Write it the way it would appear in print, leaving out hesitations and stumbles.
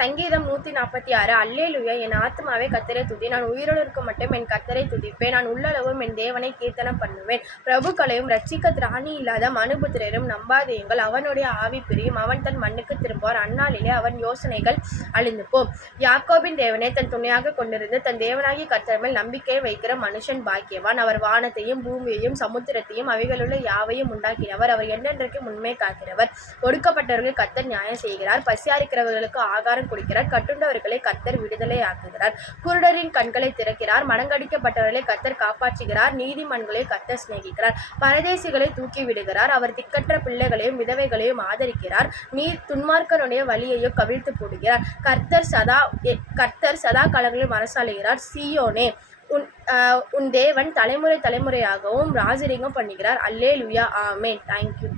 சங்கீதம் 146. அல்லேலூயா. என் ஆத்துமாவே கர்த்தரை துதி. நான் உயிரோடு இருக்க மட்டும் என் கர்த்தரை துதிப்பேன். நான் உள்ளளவும் என் தேவனை கீர்த்தனம் பண்ணுவேன். பிரபுக்களையும் ரட்சிக்க திராணி இல்லாத மனுபுத்திரரும் நம்பாதேயுங்கள். அவனுடைய ஆவி பிரியும். அவன் தன் மண்ணுக்கு திரும்புவார். அந்நாளிலே அவன் யோசனைகள் அழிந்து போம். யாக்கோபின் தேவனை தன் துணையாக கொண்டிருந்து தன் தேவனாகிய கர்த்தர் மேல் நம்பிக்கையை வைக்கிற மனுஷன் பாக்கியவான். அவர் வானத்தையும் பூமியையும் சமுத்திரத்தையும் அவைகளுள்ள யாவையும் உண்டாக்கினவர். அவர் என்றென்றைக்கும் உண்மை காக்கிறவர். ஒடுக்கப்பட்டவர்கள் கர்த்தர் நியாயம் செய்கிறார். பசியாரிக்கிறவர்களுக்கு ஆகாரம் கொடுக்கிறார். கட்டுண்டவர்களை கர்த்தர் விடுதலை ஆக்குகிறார். குருடரின் கண்களை திறக்கிறார். மடங்கடிக்கப்பட்டவர்களை கர்த்தர் காப்பாற்றுகிறார். நீதிமன்களை கர்த்தர் சிநேகிக்கிறார். பரதேசிகளை தூக்கி விடுகிறார். அவர் திக்கற்ற பிள்ளைகளையும் விதவைகளையும் ஆதரிக்கிறார். துன்மார்க்கனுடைய வழியையோ கவிழ்த்து போடுகிறார். கர்த்தர் சதா காலங்களில் அரசாளுகிறார். சீயோனே, உன் தேவன் தலைமுறை தலைமுறையாகவும் ராஜரீகம் பண்ணுகிறார். அல்லேலூயா. ஆமென். தேங்க்யூ.